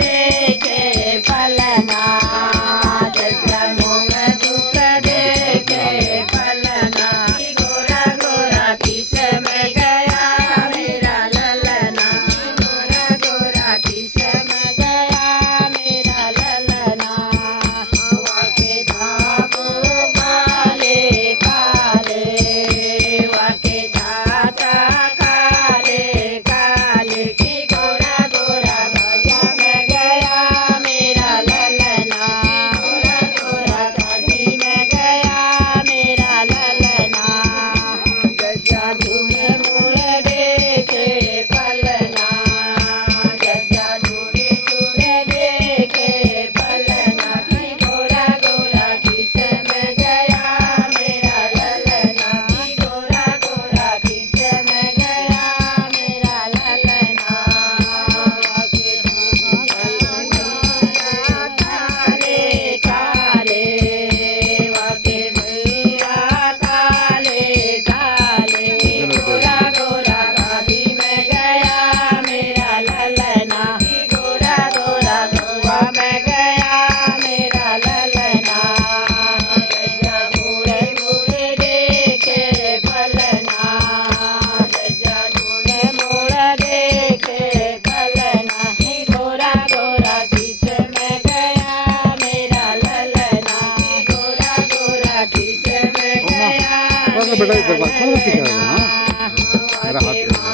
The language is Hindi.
देखे पलना, जज्जा मोर दुख देखे पलना, गोरा गोरा किस में गया मेरा ललना, गोरा गोरा किस में गया मेरा ललना, हवा के धाबो काले काले, हवा के छाता काले काले, की गोरा गोरा भैया में गया मेरा ललना, गोरा गोरा दादी में गया मेरा ललना, जज्जा ढूंढे मुड़े देखे पलना, जज्जा ढूंढे ढूंढे देखे पलना, की गोरा गोरा किस में गया मेरा ललना, की गोरा गोरा किस में गया मेरा ललना, के काले काले, वाके भैया काले काले, गोरा गोरा दादी में गया मेरा ललना, की गोरा गोरा गौवा में गया मेरा ललना, जज्जा मुड़े मुड़े देखे पलना, जज्जा मुड़े मुड़े देखे पलना, की गोरा गोरा किस में गया मेरा ललना, की गोरा गोरा किस में गया बेटा इधर बात, थोड़ा पीछे आ जाओ, हाँ। मेरा हाथ